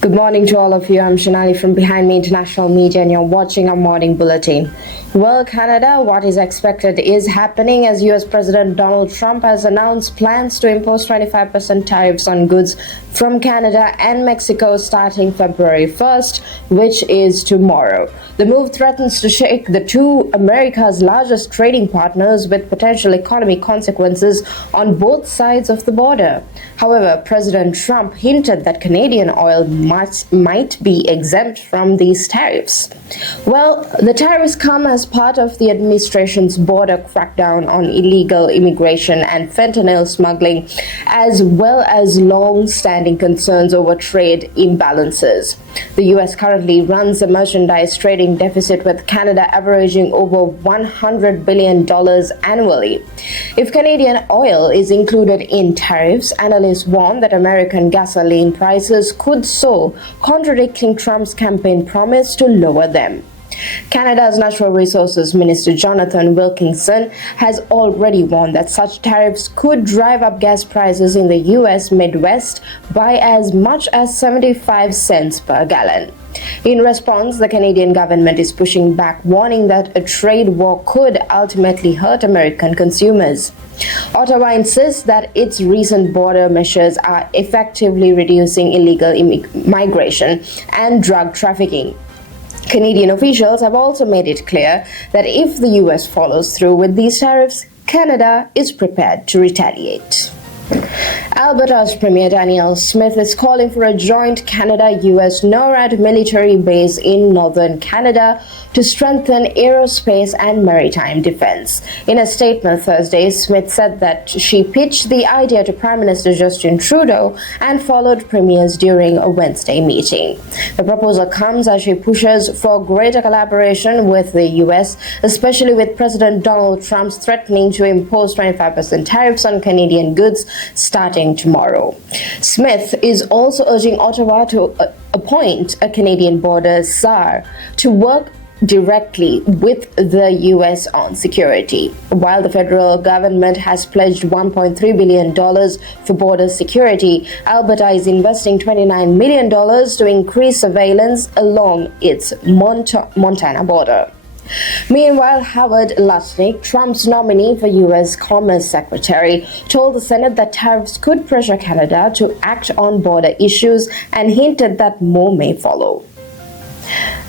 Good morning to all of you. I'm Shanali from Behind Me International Media and you're watching our morning bulletin. Well, Canada, what is expected is happening as US President Donald Trump has announced plans to impose 25% tariffs on goods from Canada and Mexico starting February 1st, which is tomorrow. The move threatens to shake the two America's largest trading partners with potential economic consequences on both sides of the border. However, President Trump hinted that Canadian oil might be exempt from these tariffs. Well, the tariffs come as part of the administration's border crackdown on illegal immigration and fentanyl smuggling, as well as long-standing concerns over trade imbalances. The U.S. currently runs a merchandise trading deficit with Canada averaging over $100 billion annually. If Canadian oil is included in tariffs, analysts warn that American gasoline prices could soar, contradicting Trump's campaign promise to lower them. Canada's Natural Resources Minister Jonathan Wilkinson has already warned that such tariffs could drive up gas prices in the U.S. Midwest by as much as 75 cents per gallon. In response, the Canadian government is pushing back, warning that a trade war could ultimately hurt American consumers. Ottawa insists that its recent border measures are effectively reducing illegal migration and drug trafficking. Canadian officials have also made it clear that if the U.S. follows through with these tariffs, Canada is prepared to retaliate. Alberta's Premier Danielle Smith is calling for a joint Canada-U.S. NORAD military base in northern Canada to strengthen aerospace and maritime defense. In a statement Thursday, Smith said that she pitched the idea to Prime Minister Justin Trudeau and followed premiers during a Wednesday meeting. The proposal comes as she pushes for greater collaboration with the U.S., especially with President Donald Trump's threatening to impose 25% tariffs on Canadian goods starting tomorrow. Smith is also urging Ottawa to appoint a Canadian border czar to work directly with the U.S. on security. While the federal government has pledged $1.3 billion for border security, Alberta is investing $29 million to increase surveillance along its Montana border. Meanwhile, Howard Lutnick, Trump's nominee for U.S. Commerce Secretary, told the Senate that tariffs could pressure Canada to act on border issues and hinted that more may follow.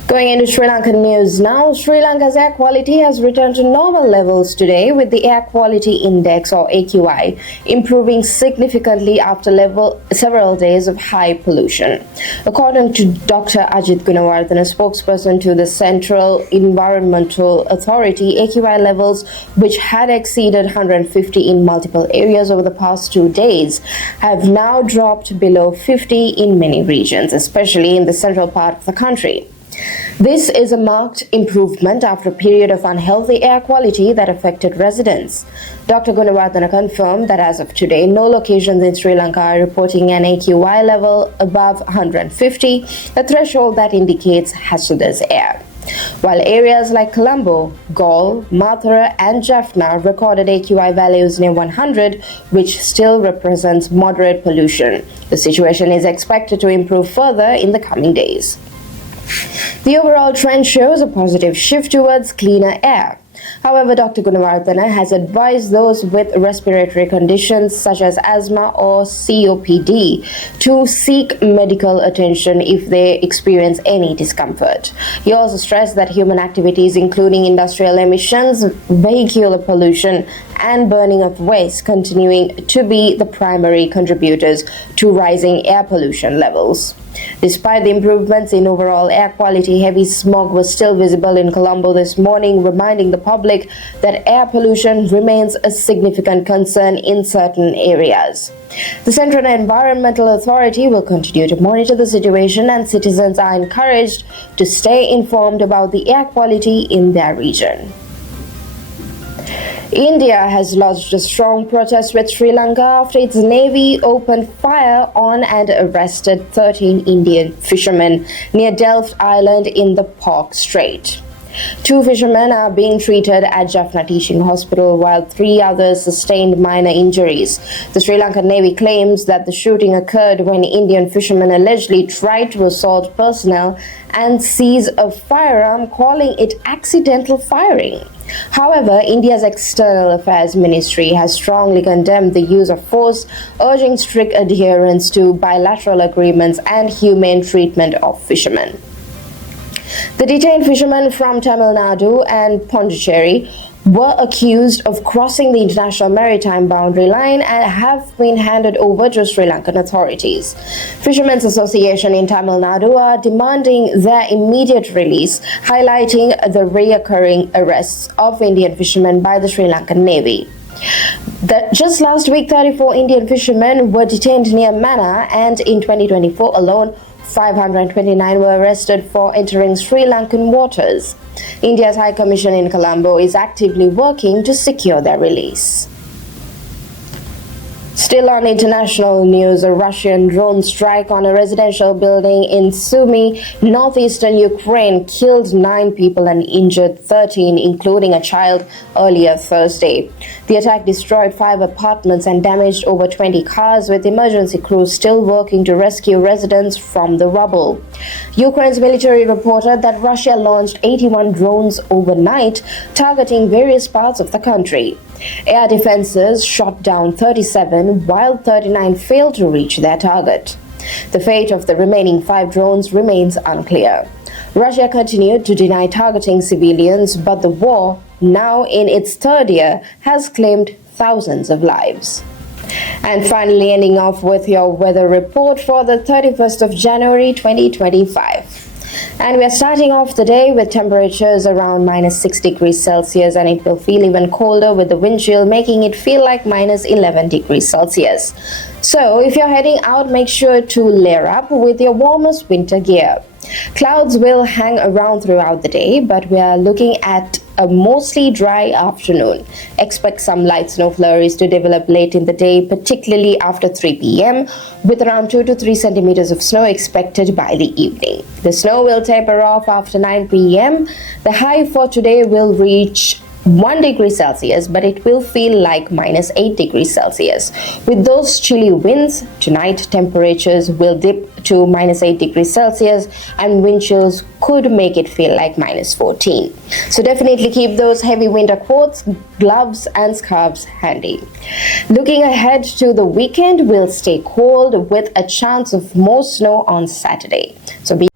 Going into Sri Lankan news now, Sri Lanka's air quality has returned to normal levels today, with the Air Quality Index or AQI improving significantly after several days of high pollution. According to Dr. Ajit Gunawardhan, a spokesperson to the Central Environmental Authority, AQI levels, which had exceeded 150 in multiple areas over the past 2 days, have now dropped below 50 in many regions, especially in the central part of the country. This is a marked improvement after a period of unhealthy air quality that affected residents. Dr. Gunawardhan confirmed that as of today, no locations in Sri Lanka are reporting an AQI level above 150, a threshold that indicates hazardous air. While areas like Colombo, Galle, Mathura and Jaffna recorded AQI values near 100, which still represents moderate pollution. The situation is expected to improve further in the coming days. The overall trend shows a positive shift towards cleaner air. However, Dr. Gunawardhan has advised those with respiratory conditions such as asthma or COPD to seek medical attention if they experience any discomfort. He also stressed that human activities, including industrial emissions, vehicular pollution, and burning of waste, continuing to be the primary contributors to rising air pollution levels. Despite the improvements in overall air quality, heavy smog was still visible in Colombo this morning, reminding the public that air pollution remains a significant concern in certain areas. The Central Environmental Authority will continue to monitor the situation, and citizens are encouraged to stay informed about the air quality in their region. India has lodged a strong protest with Sri Lanka after its navy opened fire on and arrested 13 Indian fishermen near Delft Island in the Pork Strait. 2 fishermen are being treated at Jaffna Teaching Hospital while 3 others sustained minor injuries. The Sri Lankan Navy claims that the shooting occurred when Indian fishermen allegedly tried to assault personnel and seize a firearm, calling it accidental firing. However, India's External Affairs Ministry has strongly condemned the use of force, urging strict adherence to bilateral agreements and humane treatment of fishermen. The detained fishermen from Tamil Nadu and Pondicherry were accused of crossing the international maritime boundary line and have been handed over to Sri Lankan authorities. Fishermen's Association in Tamil Nadu are demanding their immediate release, highlighting the reoccurring arrests of Indian fishermen by the Sri Lankan Navy. Just last week, 34 Indian fishermen were detained near Mannar, and in 2024 alone, 529 were arrested for entering Sri Lankan waters. India's High Commission in Colombo is actively working to secure their release. Still on international news, a Russian drone strike on a residential building in Sumy, northeastern Ukraine, killed 9 people and injured 13, including a child, earlier Thursday. The attack destroyed 5 apartments and damaged over 20 cars, with emergency crews still working to rescue residents from the rubble. Ukraine's military reported that Russia launched 81 drones overnight, targeting various parts of the country. Air defenses shot down 37, while 39 failed to reach their target. The fate of the remaining 5 drones remains unclear. Russia continued to deny targeting civilians, but the war, now in its 3rd year, has claimed thousands of lives. And finally, ending off with your weather report for the 31st of January 2025. And we are starting off the day with temperatures around -6 degrees Celsius, and it will feel even colder with the wind chill, making it feel like -11 degrees Celsius. So if you're heading out, make sure to layer up with your warmest winter gear. Clouds will hang around throughout the day, but we are looking at a mostly dry afternoon. Expect some light snow flurries to develop late in the day, particularly after 3 p.m., with around 2 to 3 centimeters of snow expected by the evening. The snow will taper off after 9 p.m. The high for today will reach 1 degree Celsius, but it will feel like -8 degrees Celsius. With those chilly winds, tonight temperatures will dip to -8 degrees Celsius, and wind chills could make it feel like -14. So definitely keep those heavy winter coats, gloves and scarves handy. Looking ahead to the weekend, will stay cold with a chance of more snow on Saturday. So be